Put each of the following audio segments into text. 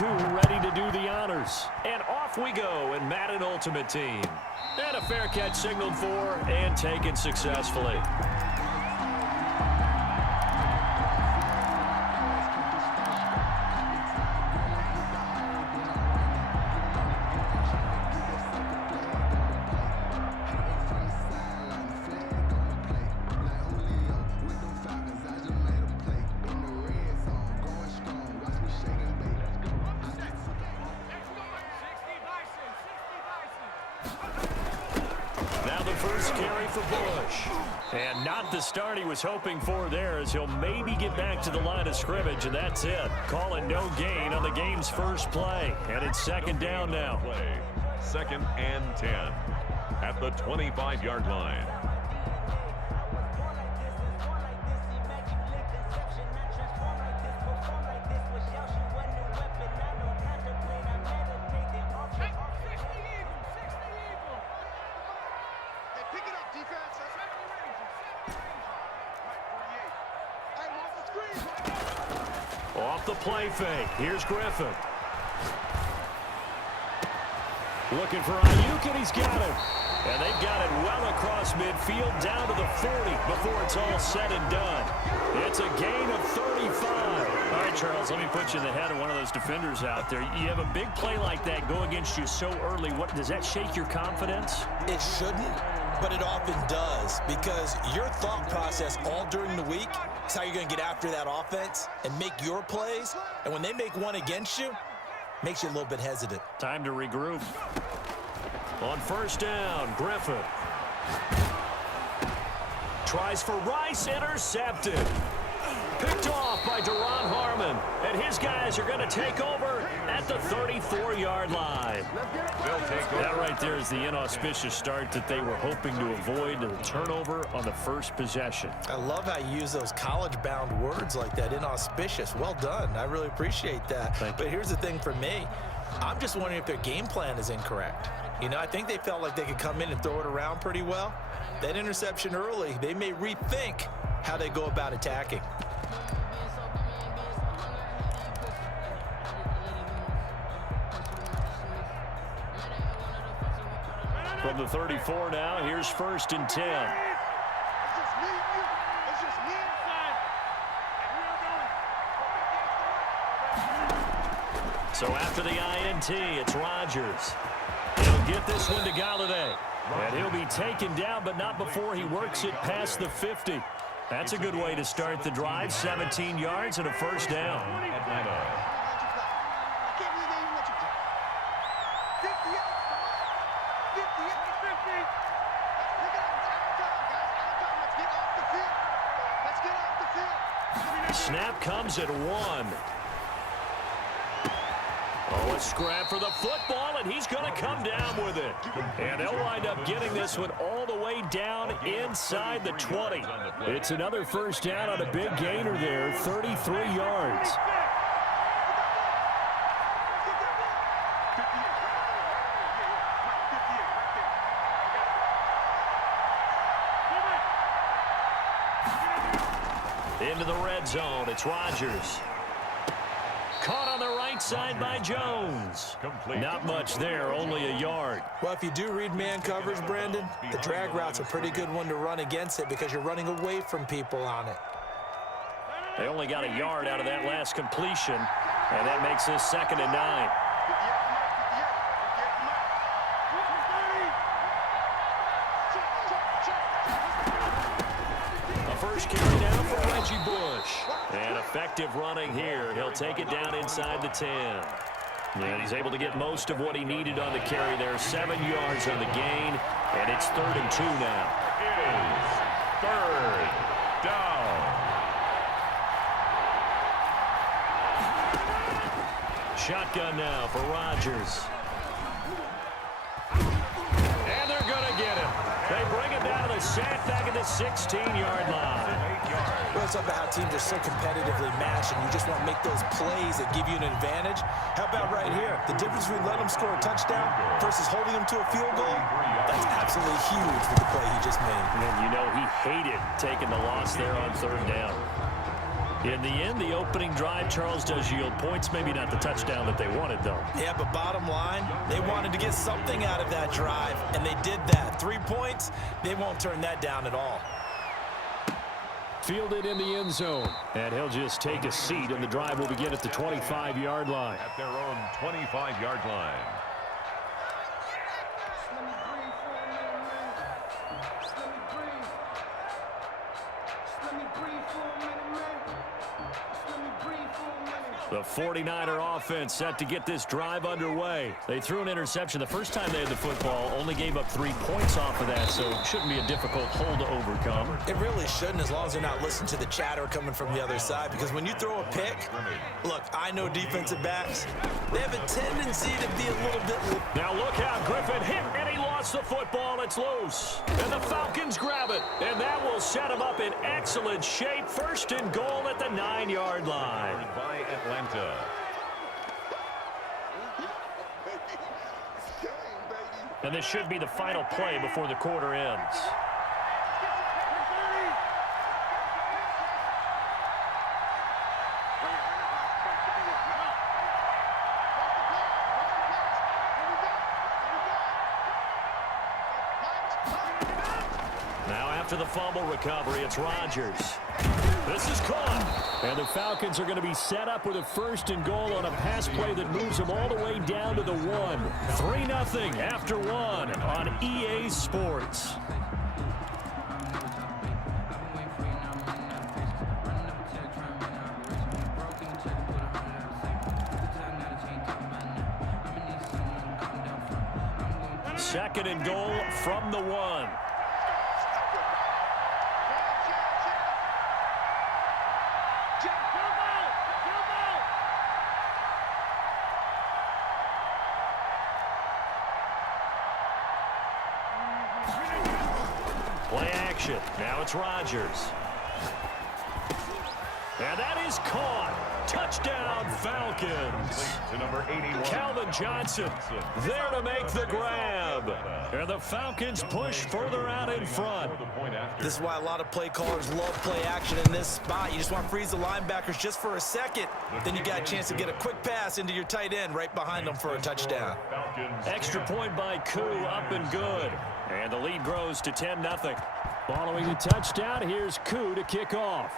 2 ready to do the honors. And off we go in Madden Ultimate Team. And a fair catch signaled for and taken successfully. First carry for Bush. And not the start he was hoping for there, as he'll maybe get back to the line of scrimmage, and that's it. Calling no gain on the game's first play. And it's second down now. Second and 10 at the 25-yard line. Off the play fake. Here's Griffin. Looking for Ayuk, and he's got him. And they've got it well across midfield down to the 40 before it's all said and done. It's a gain of 35. All right, Charles, let me put you in the head of one of those defenders out there. You have a big play like that go against you so early. What does that shake your confidence? It shouldn't, but it often does, because your thought process all during the week is how you're going to get after that offense and make your plays. And when they make one against you, makes you a little bit hesitant. Time to regroup. On first down, Griffin. Tries for Rice, intercepted. Picked off by Duron Harmon. And his guys are going to take over at the 34-yard line. That right there is the inauspicious start that they were hoping to avoid, a turnover on the first possession. I love how you use those college-bound words like that, inauspicious. Well done. I really appreciate that. But here's the thing for me. I'm just wondering if their game plan is incorrect. You know, I think they felt like they could come in and throw it around pretty well. That interception early, they may rethink how they go about attacking. From the 34 now, here's first and 10. So after the INT, it's Rodgers. He'll get this one to Galladay. And he'll be taken down, but not before he works it past the 50. That's a good way to start the drive. 17 yards and a first down. Snap comes at 1. Oh, a scrap for the football, and he's going to come down with it. And they'll wind up getting this one all the way down inside the 20. It's another first down on a big gainer there, 33 yards. Into the red zone, it's Rodgers. Caught on the right side by Jones. Not much there, only a yard. Well, if you do read man coverage, Brandon, the drag route's a pretty good one to run against it because you're running away from people on it. They only got a yard out of that last completion, and that makes this second and 9. First carry down for Reggie Bush. And effective running here. He'll take it down inside the 10. And he's able to get most of what he needed on the carry there. 7 yards on the gain. And it's 3rd and 2 now. It is 3rd down. Shotgun now for Rodgers. And they're going to get him. They bring it down to the sack back at the 16-yard line. Well, it's about how teams are so competitively matched, and you just want to make those plays that give you an advantage. How about right here? The difference between letting them score a touchdown versus holding them to a field goal, that's absolutely huge with the play he just made. And you know he hated taking the loss there on 3rd down. In the end, the opening drive, Charles, does yield points. Maybe not the touchdown that they wanted, though. Yeah, but bottom line, they wanted to get something out of that drive, and they did that. 3 points, they won't turn that down at all. Fielded in the end zone, and he'll just take a seat, and the drive will begin at the 25-yard line. At their own 25-yard line. The 49er offense set to get this drive underway. They threw an interception the first time they had the football, only gave up 3 points off of that, so it shouldn't be a difficult hole to overcome. It really shouldn't, as long as they're not listening to the chatter coming from the other side, because when you throw a pick, look, I know defensive backs, they have a tendency to be a little bit... Now look how Griffin hit, and he lost the football. It's loose. And the Falcons grab it, and that will set them up in excellent shape. First and goal at the 9-yard line. By Atlanta. And this should be the final play before the quarter ends. Now after the fumble recovery, it's Rodgers. This is caught. And the Falcons are going to be set up with a first and goal on a pass play that moves them all the way down to the 1. 3-0 after 1 on EA Sports. Second and goal from the 1. Play action. Now it's Rodgers. And that is caught. Touchdown, Falcons. To number 81. Calvin Johnson there to make the grab. And the Falcons push further out in front. This is why a lot of play callers love play action in this spot. You just want to freeze the linebackers just for a second. Then you got a chance to get a quick pass into your tight end right behind them for a touchdown. Extra point by Koo, up and good. And the lead grows to 10-0. Following the touchdown, here's Koo to kick off.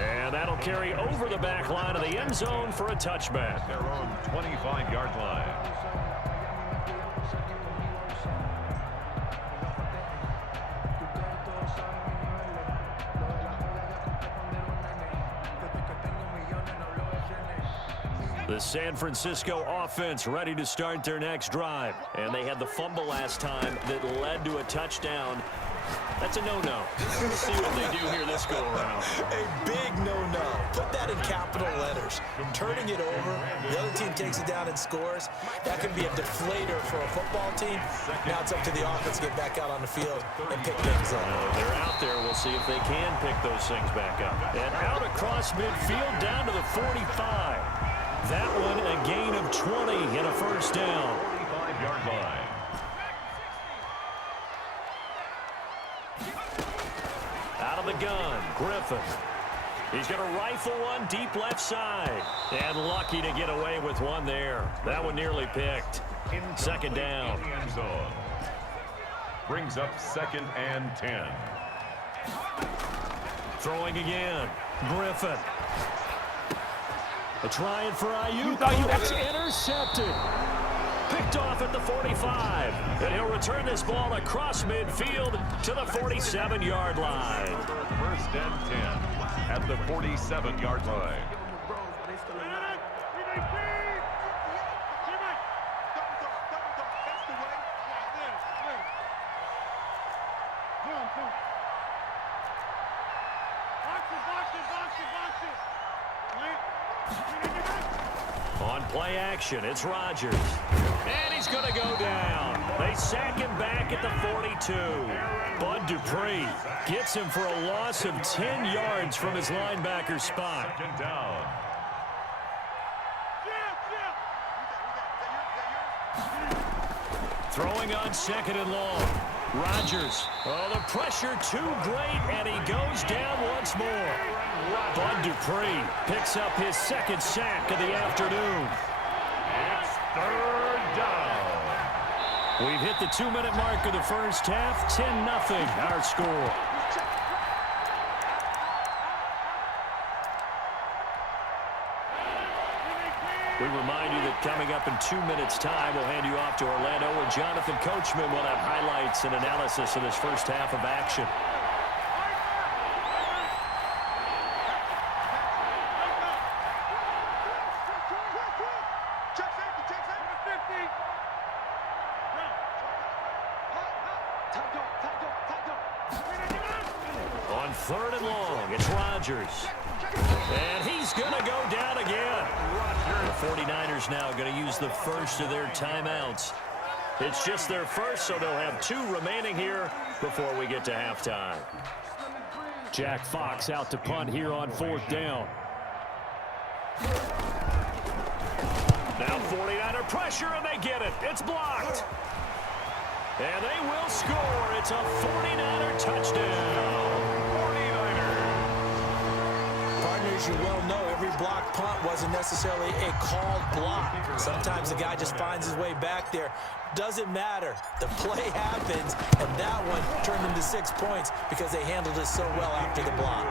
And that'll carry over the back line of the end zone for a touchback. Their own 25-yard line. The San Francisco offense ready to start their next drive. And they had the fumble last time that led to a touchdown. That's a no-no. We'll see what they do here this go-around. A big no-no. Put that in capital letters. Turning it over, the other team takes it down and scores. That can be a deflator for a football team. Now it's up to the offense to get back out on the field and pick things up. They're out there. We'll see if they can pick those things back up. And out across midfield down to the 45. That one a gain of 20 and a first down. 45-yard line. Out of the gun, Griffin. He's going to rifle one deep left side. And lucky to get away with one there. That one nearly picked. Second down. Brings up 2nd and 10. Throwing again. Griffin. A trying for Ayuk. It's intercepted. Picked off at the 45. And he'll return this ball across midfield to the 47-yard line. 1st and 10 at the 47-yard line. On play action, it's Rodgers. And he's going to go down. They sack him back at the 42. Bud Dupree gets him for a loss of 10 yards from his linebacker spot. 2nd down. Throwing on 2nd and long. Rodgers. Oh, the pressure too great, and he goes down once more. Bud Dupree picks up his second sack of the afternoon. It's third down. We've hit the 2-minute mark of the first half. 10-0 our score. We remind you that coming up in 2 minutes' time, we'll hand you off to Orlando, where Jonathan Coachman will have highlights and analysis of this first half of action. On 3rd and long, it's Rodgers. And he's going to go down again. The 49ers now going to use the first of their timeouts. It's just their first, so they'll have 2 remaining here before we get to halftime. Jack Fox out to punt here on 4th down. Now 49er pressure, and they get it. It's blocked. And they will score. It's a 49er touchdown. As you well know, every block punt wasn't necessarily a called block. Sometimes the guy just finds his way back there. Doesn't matter. The play happens, and that one turned into 6 points because they handled it so well after the block.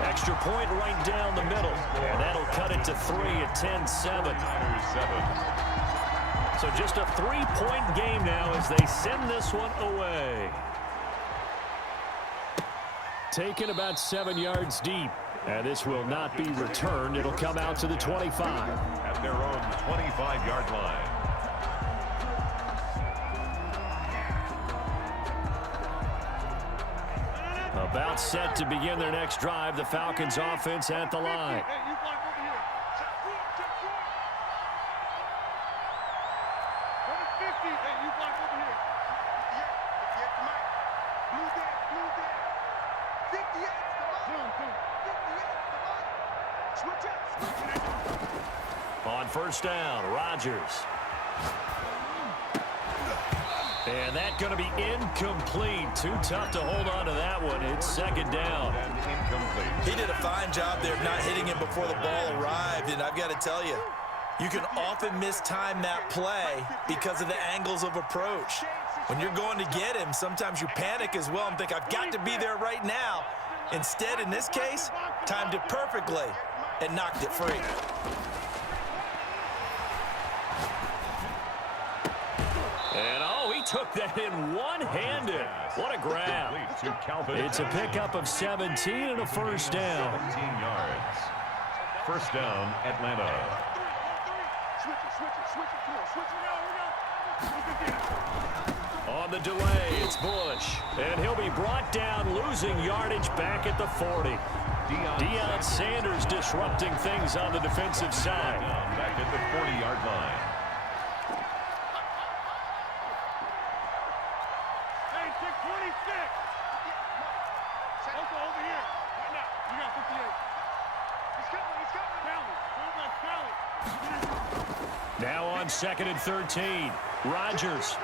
Extra point right down the middle, and that'll cut it to 3 at 10-7. So just a 3-point game now as they send this one away. Taken about 7 yards deep. And this will not be returned. It'll come out to the 25. At their own 25-yard line. About set to begin their next drive. The Falcons offense at the line. On 1st down, Rodgers. And that's going to be incomplete. Too tough to hold on to that one. It's 2nd down. Incomplete. He did a fine job there of not hitting him before the ball arrived, and I've got to tell you, you can often mistime that play because of the angles of approach. When you're going to get him, sometimes you panic as well and think, I've got to be there right now. Instead, in this case, timed it perfectly and knocked it free. And, oh, he took that in one-handed. What a grab. It's a pickup of 17 and a 1st down. 17 yards. 1st down, Atlanta. On the delay, it's Bush. And he'll be brought down, losing yardage back at the 40. Deion Sanders disrupting things on the defensive side. Back at the 40-yard line. Hey, 626. Also over here. Right now. You got 58. He's coming. He's coming. Now on 2nd and 13. Rodgers.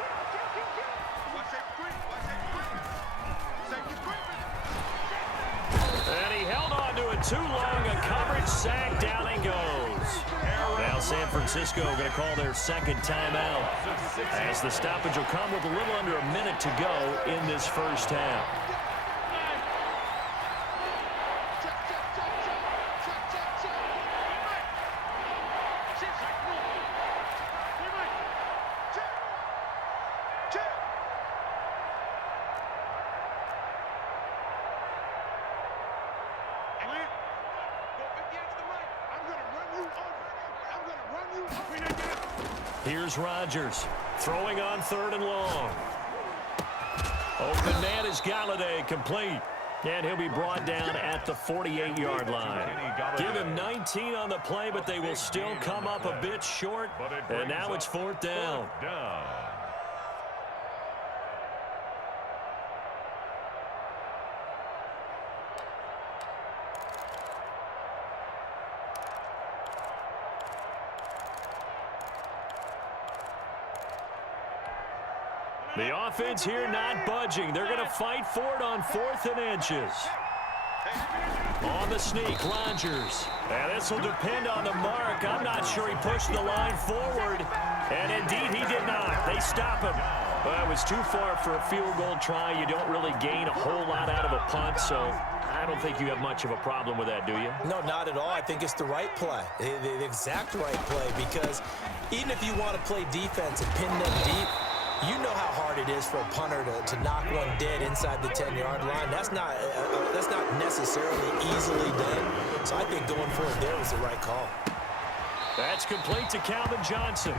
And he held on to it too long. A coverage sack. Down he goes. Now San Francisco going to call their 2nd timeout as the stoppage will come with a little under a minute to go in this first half. Here's Rodgers throwing on 3rd and long. Open man is Galladay, complete. And he'll be brought down at the 48-yard line. Give him 19 on the play, but they will still come up a bit short. And now it's 4th down. The offense here not budging. They're going to fight for it on 4th and inches. On the sneak, Rodgers. And this will depend on the mark. I'm not sure he pushed the line forward. And indeed, he did not. They stop him. Well, it was too far for a field goal try. You don't really gain a whole lot out of a punt, so I don't think you have much of a problem with that, do you? No, not at all. I think it's the right play, the exact right play, because even if you want to play defense and pin them deep, you know how hard it is for a punter to knock one dead inside the 10-yard line. That's not necessarily easily done. So I think going for it there was the right call. That's complete to Calvin Johnson.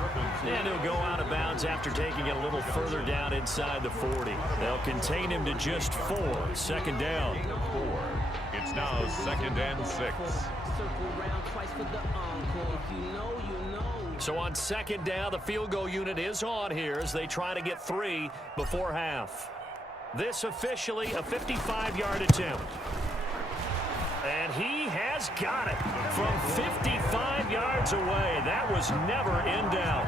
And he'll go out of bounds after taking it a little further down inside the 40. They'll contain him to just 4. 2nd down. 4. It's now 2nd and 6. So on 2nd down, the field goal unit is on here as they try to get 3 before half. This officially a 55-yard attempt. And he has got it from 55 yards away. That was never in doubt.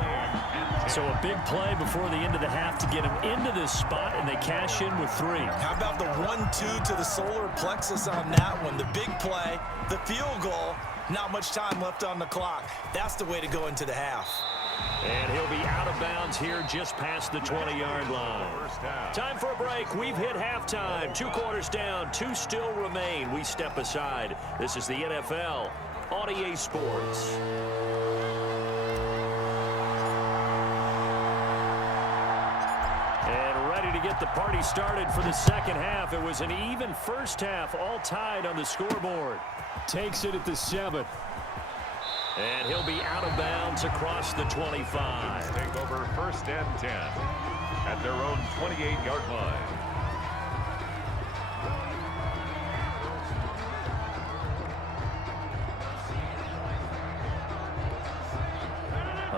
So a big play before the end of the half to get him into this spot, and they cash in with 3. How about the 1-2 to the solar plexus on that one? The big play, the field goal, not much time left on the clock. That's the way to go into the half. And he'll be out of bounds here just past the 20-yard line. Time for a break. We've hit halftime. 2 quarters down. 2 still remain. We step aside. This is the NFL on EA Sports. And ready to get the party started for the second half. It was an even first half, all tied on the scoreboard. Takes it at the 7. And he'll be out of bounds across the 25. Take over 1st and 10 at their own 28-yard line.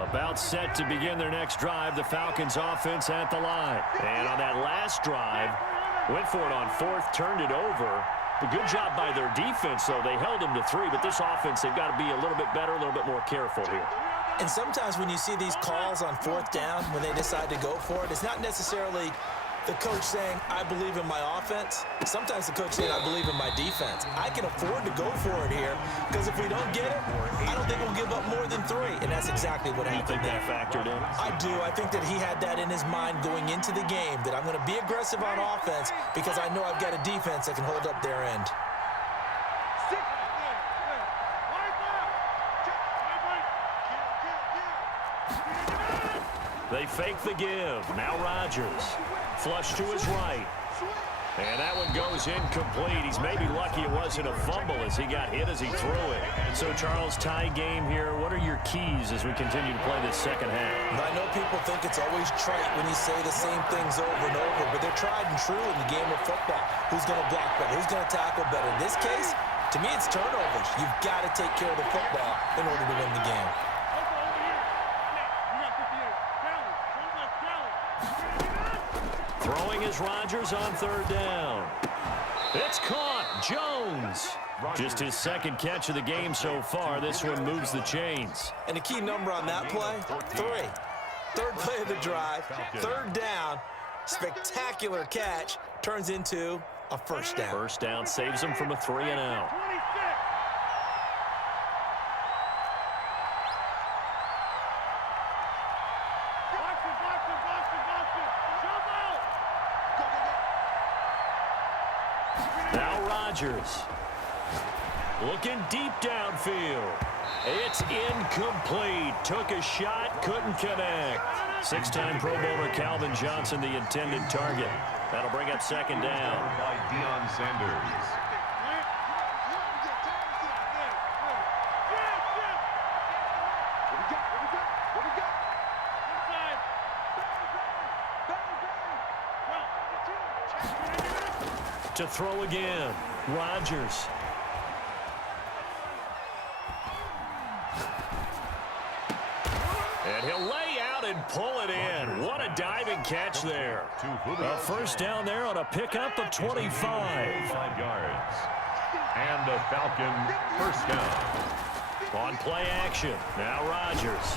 About set to begin their next drive, the Falcons offense at the line. And on that last drive, went for it on 4th, turned it over. A good job by their defense, though. They held them to 3, but this offense, they've got to be a little bit better, a little bit more careful here. And sometimes when you see these calls on 4th down, when they decide to go for it, it's not necessarily the coach saying, I believe in my offense. Sometimes the coach saying, I believe in my defense. I can afford to go for it here, because if we don't get it, I don't think we'll give up more than 3. And that's exactly what happened there. You think that factored in? I do. I think that he had that in his mind going into the game, that I'm going to be aggressive on offense because I know I've got a defense that can hold up their end. They fake the give. Now Rodgers. Flush to his right. And that one goes incomplete. He's maybe lucky it wasn't a fumble as he got hit as he threw it. So, Charles, tie game here. What are your keys as we continue to play this second half? I know people think it's always trite when you say the same things over and over, but they're tried and true in the game of football. Who's going to block better? Who's going to tackle better? In this case, to me, it's turnovers. You've got to take care of the football in order to win the game. Throwing is Rodgers on 3rd down. It's caught. Jones. Just his 2nd catch of the game so far. This one moves the chains. And the key number on that play, 3. 3rd play of the drive, 3rd down, spectacular catch, turns into a 1st down. 1st down saves him from a 3-and-out. Now Rodgers. Looking deep downfield. It's incomplete. Took a shot, couldn't connect. 6-time Pro Bowler Calvin Johnson, the intended target. That'll bring up 2nd down. By Deion Sanders. To throw again. Rodgers. And he'll lay out and pull it in. What a diving catch there. A 1st down there on a pickup of 25. 5 yards. And a Falcon 1st down. On play action. Now Rodgers.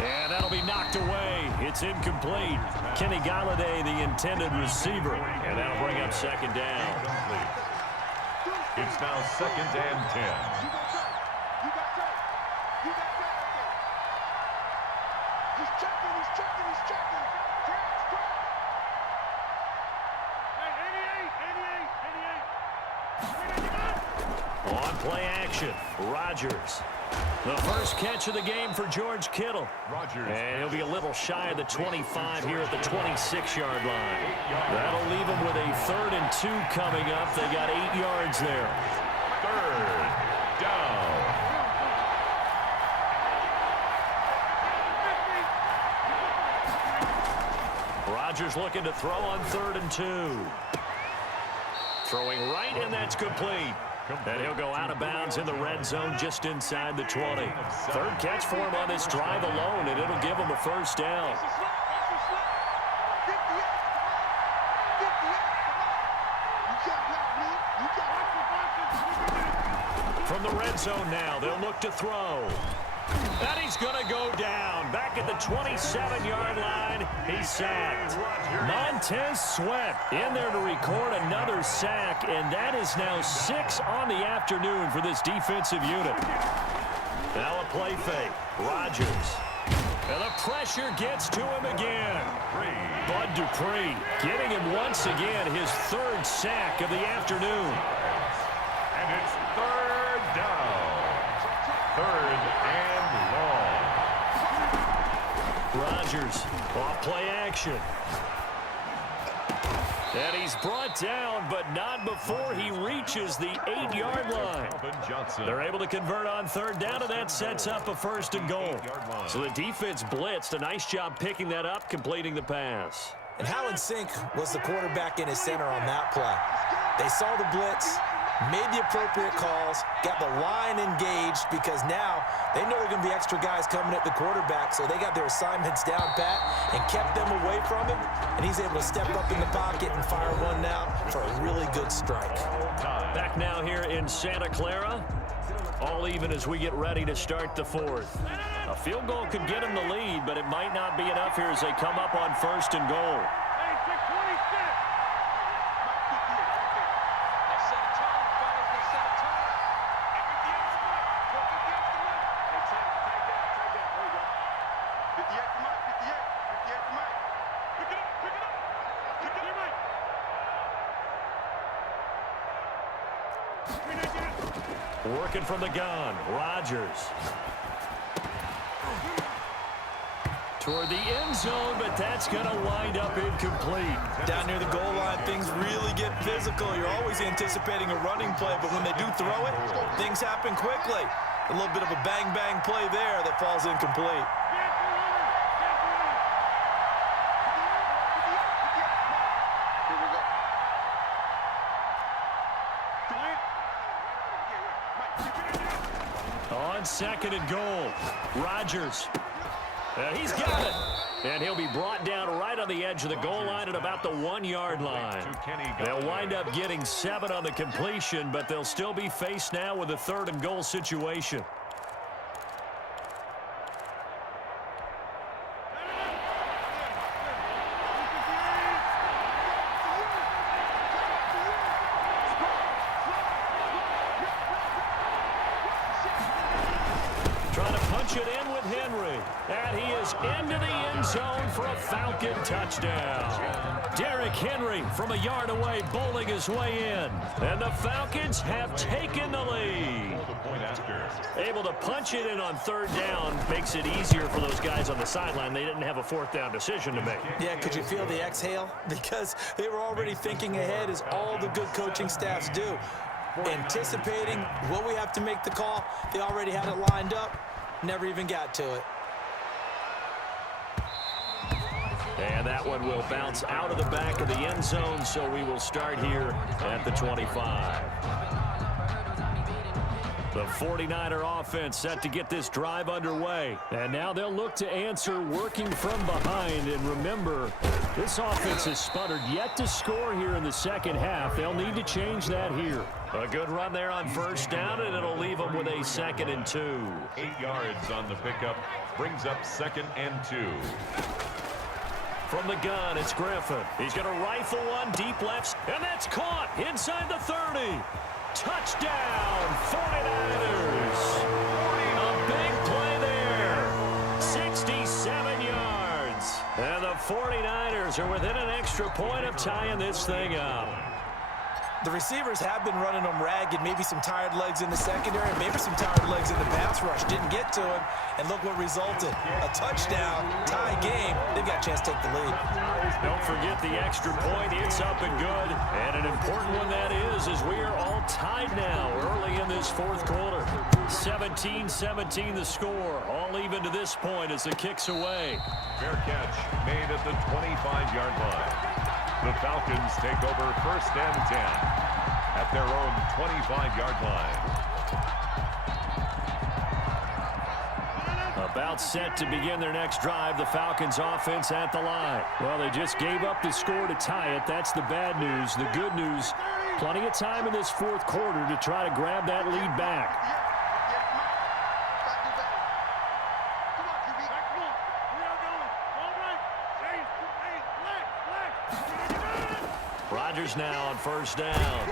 And that'll be knocked away. It's incomplete. Kenny Galladay, the intended receiver. And that'll bring up second down. It's now 2nd and 10. You got that. You got that. You got that. He's checking. He's checking. He's checking. Trash. Hey, 88. On play action, Rodgers. The first catch of the game for George Kittle. Rodgers. And he'll be a little shy of the 25 here at the 26-yard line. That'll leave him with a 3rd and 2 coming up. They got 8 yards there. 3rd down. Rodgers looking to throw on 3rd and 2. Throwing right, and that's complete. And he'll go out of bounds in the red zone just inside the 20. 3rd catch for him on this drive alone, and it'll give him a first down. From the red zone now, they'll look to throw. And he's going to go down. Back at the 27-yard line, he's sacked. Montez Sweat in there to record another sack, and that is now 6 on the afternoon for this defensive unit. Now a play fake. Rodgers. And the pressure gets to him again. Bud Dupree getting him once again his 3rd sack of the afternoon. And it's 3rd down. 3rd and long. Rodgers off play action. And he's brought down, but not before he reaches the 8-yard line. They're able to convert on 3rd down, and that sets up a 1st and goal. So the defense blitzed. A nice job picking that up, completing the pass. And how in sync was the quarterback in his center on that play? They saw the blitz, made the appropriate calls, got the line engaged, because now they know there are going to be extra guys coming at the quarterback, so they got their assignments down pat and kept them away from him, and he's able to step up in the pocket and fire one out for a really good strike. Back now here in Santa Clara, all even as we get ready to start the 4th. A field goal could get them the lead, but it might not be enough here as they come up on 1st and goal. Working from the gun, Rodgers. Toward the end zone, but that's going to wind up incomplete. Down near the goal line, things really get physical. You're always anticipating a running play, but when they do throw it, things happen quickly. A little bit of a bang-bang play there that falls incomplete. On 2nd and goal, Rodgers. He's got it. And he'll be brought down right on the edge of the goal line at about the 1-yard line. They'll wind up getting 7 on the completion, but they'll still be faced now with a 3rd and goal situation. Trying to punch it in with Henry. And he is into the end zone for a Falcon touchdown. Derrick Henry from a yard away bowling his way in. And the Falcons have taken the lead. Able to punch it in on 3rd down makes it easier for those guys on the sideline. They didn't have a 4th down decision to make. Yeah, could you feel the exhale? Because they were already thinking ahead, as all the good coaching staffs do. Anticipating what we have to make the call. They already had it lined up. Never even got to it. And that one will bounce out of the back of the end zone, so we will start here at the 25. The 49er offense set to get this drive underway. And now they'll look to answer working from behind. And remember, this offense has sputtered yet to score here in the second half. They'll need to change that here. A good run there on 1st down, and it'll leave them with a a 2nd and 2. 8 yards on the pickup. Brings up 2nd and 2. From the gun, it's Griffin. He's going to rifle one deep left, and that's caught inside the 30. Touchdown, 49ers. A big play there. 67 yards. And the 49ers are within an extra point of tying this thing up. The receivers have been running them ragged. Maybe some tired legs in the secondary, maybe some tired legs in the pass rush. Didn't get to him, and look what resulted. A touchdown, tie game. They've got a chance to take the lead. Don't forget the extra point. It's up and good. And an important one that is, as we are all tied now early in this 4th quarter. 17-17 the score. All even to this point as the kick's away. Fair catch made at the 25-yard line. The Falcons take over 1st and 10 at their own 25-yard line. About set to begin their next drive. The Falcons offense at the line. Well, they just gave up the score to tie it. That's the bad news. The good news, plenty of time in this 4th quarter to try to grab that lead back. Rodgers now on 1st down.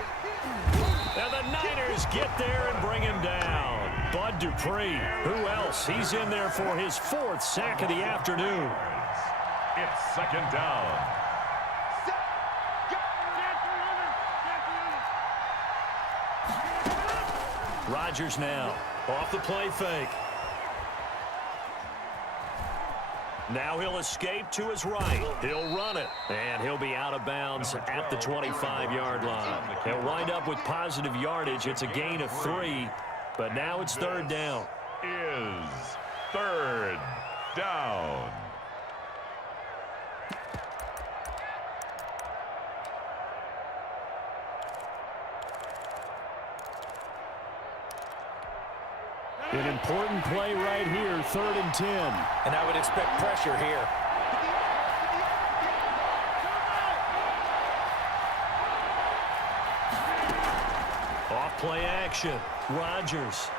And the Niners get there and bring him down. Bud Dupree, who else? He's in there for his 4th sack of the afternoon. It's 2nd down. Rodgers now off the play fake. Now he'll escape to his right. He'll run it, and he'll be out of bounds at the 25-yard line. He'll wind up with positive yardage. It's a gain of 3, but now it's 3rd down. Is 3rd down. An important play right here, 3rd and 10. And I would expect pressure here. Off play action, Rodgers.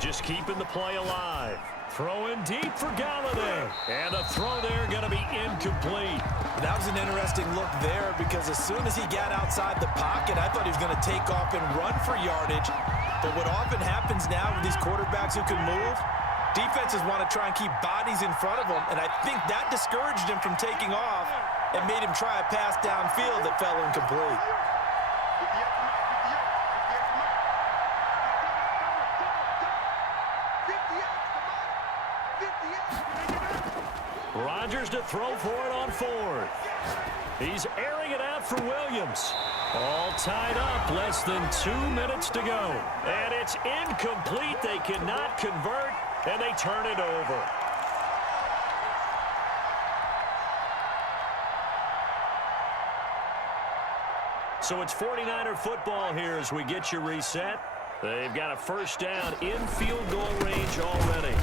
Just keeping the play alive. Throwing deep for Galladay. And the throw there going to be incomplete. That was an interesting look there because as soon as he got outside the pocket, I thought he was going to take off and run for yardage. But what often happens now with these quarterbacks who can move, defenses want to try and keep bodies in front of them. And I think that discouraged him from taking off and made him try a pass downfield that fell incomplete. Rodgers to throw for it on 4th. He's airing it out for Williams. All tied up, less than 2 minutes to go. And it's incomplete. They cannot convert, and they turn it over. So it's 49er football here as we get you reset. They've got a 1st down in field goal range already.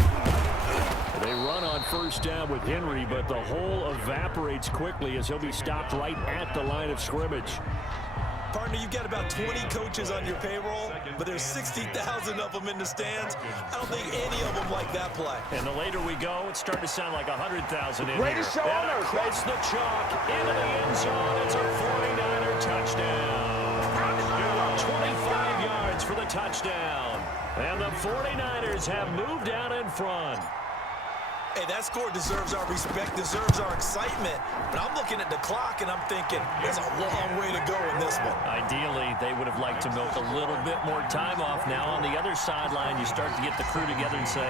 They run on 1st down with Henry, but the hole evaporates quickly as he'll be stopped right at the line of scrimmage. Partner, you've got about 20 coaches on your payroll, but there's 60,000 of them in the stands. I don't think any of them like that play. And the later we go, it's starting to sound like 100,000 in Greatest here. show on And earth, across the chalk, into the end zone. It's a 49er touchdown. 25 yards for the touchdown. And the 49ers have moved out in front. Hey, that score deserves our respect, deserves our excitement. But I'm looking at the clock, and I'm thinking, there's a long way to go in this one. Ideally, they would have liked to milk a little bit more time off. Now on the other sideline, you start to get the crew together and say,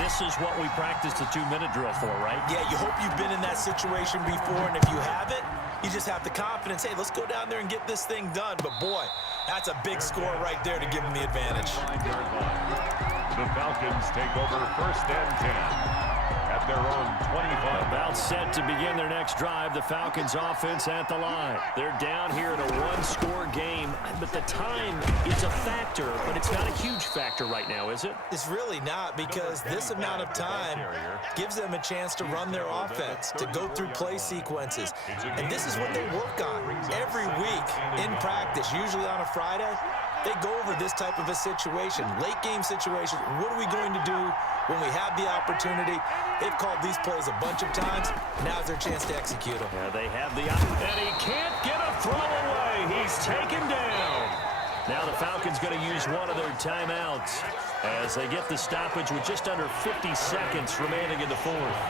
this is what we practiced the 2-minute drill for, right? Yeah, you hope you've been in that situation before, and if you haven't, you just have the confidence, hey, let's go down there and get this thing done. But, boy, that's a big score right there to give them the advantage. The Falcons take over 1st and 10 at their own 25. About set to begin their next drive. The Falcons offense at the line. They're down here in a one-score game, but the time is a factor, but it's not a huge factor right now, is it? It's really not, because this amount of time gives them a chance to run their offense, to go through play sequences. And this is what they work on every week in practice, usually on a Friday. They go over this type of a situation, late game situation. What are we going to do when we have the opportunity? They've called these plays a bunch of times. Now's their chance to execute them. Yeah, they have the opportunity. And he can't get a throw away. He's taken down. Now the Falcons going to use one of their timeouts as they get the stoppage with just under 50 seconds remaining in the fourth.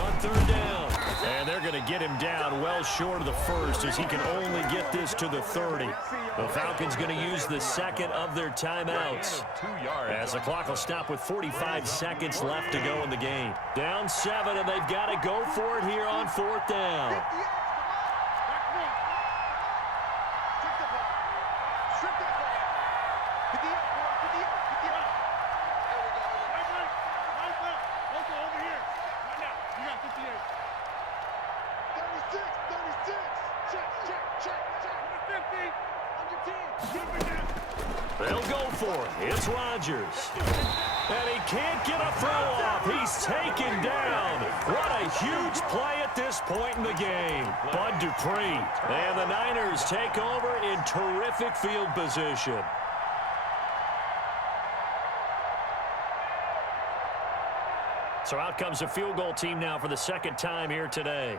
On third down. And they're going to get him down well short of the first, as he can only get this to the 30. The Falcons going to use the second of their timeouts, as the clock will stop with 45 seconds left to go in the game. Down 7, and they've got to go for it here on fourth down. They'll go for it. It's Rodgers. And he can't get a throw off. He's taken down. What a huge play at this point in the game. Bud Dupree. And the Niners take over in terrific field position. So out comes the field goal team now for the second time here today.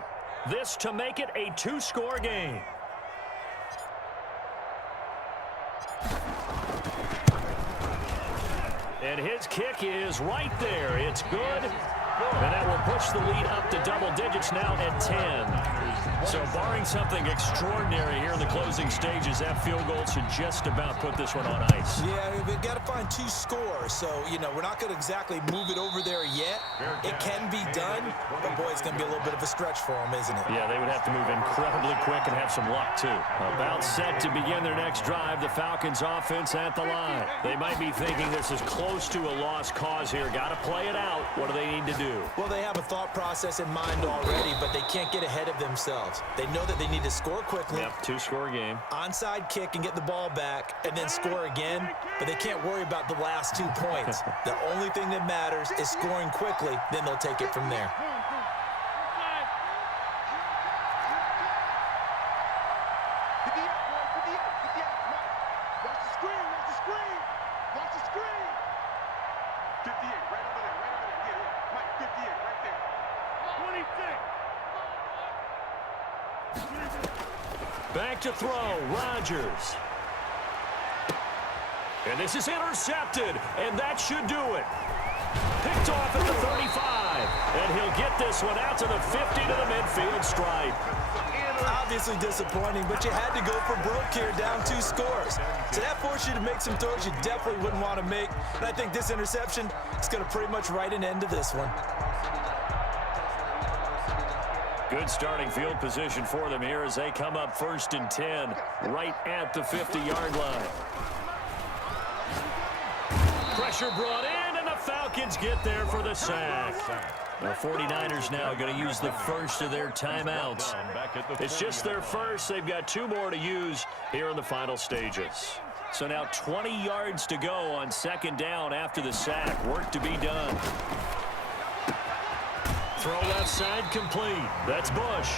This to make it a two-score game. And his kick is right there. It's good. And that will push the lead up to double digits now at 10. So barring something extraordinary here in the closing stages, that field goal should just about put this one on ice. Yeah, we've got to find 2 scores. So, you know, we're not going to exactly move it over there yet. It can be done, but boy, it's going to be a little bit of a stretch for them, isn't it? Yeah, they would have to move incredibly quick and have some luck, too. About set to begin their next drive, the Falcons offense at the line. They might be thinking this is close to a lost cause here. Got to play it out. What do they need to do? Well, they have a thought process in mind already, but they can't get ahead of themselves. They know that they need to score quickly. Yep, 2-score game. Onside kick and get the ball back and then score again, but they can't worry about the last 2 points. The only thing that matters is scoring quickly, then they'll take it from there. Back to throw, Rodgers. And this is intercepted, and that should do it. Picked off at the 35, and he'll get this one out to the 50 to the midfield stripe. Obviously disappointing, but you had to go for broke here, down 2 scores. So that forced you to make some throws you definitely wouldn't want to make. And I think this interception is going to pretty much write an end to this one. Good starting field position for them here as they come up 1st and 10, right at the 50-yard line. Pressure brought in, and the Falcons get there for the sack. The 49ers now going to use the first of their timeouts. It's just their first. They've got 2 more to use here in the final stages. So now 20 yards to go on 2nd down after the sack. Work to be done. Throw left side complete. That's Bush.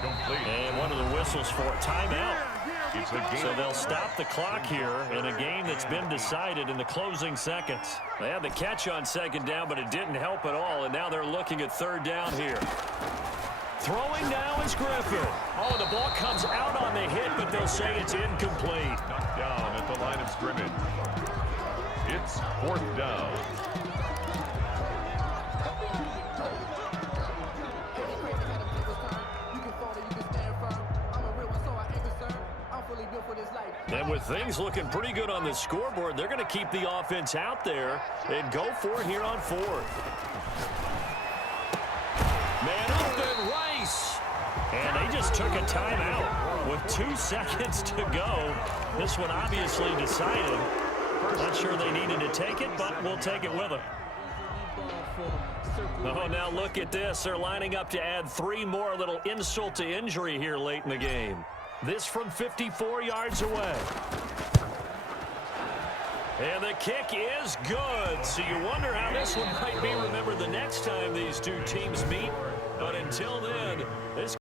Complete. And one of the whistles for a timeout. It's a game. So they'll stop the clock here in a game that's been decided in the closing seconds. They had the catch on 2nd down, but it didn't help at all, and now they're looking at 3rd down here. Throwing now is Griffin. Oh, the ball comes out on the hit, but they'll say it's incomplete. Knocked down at the line of scrimmage. It's 4th down. And with things looking pretty good on the scoreboard, they're going to keep the offense out there and go for it here on 4th. Man up and Rice. And they just took a timeout with 2 seconds to go. This one obviously decided. Not sure they needed to take it, but we'll take it with them. Oh, now look at this. They're lining up to add 3 more. Little insult to injury here late in the game. This from 54 yards away. And the kick is good. So you wonder how this one might be remembered the next time these two teams meet. But until then, this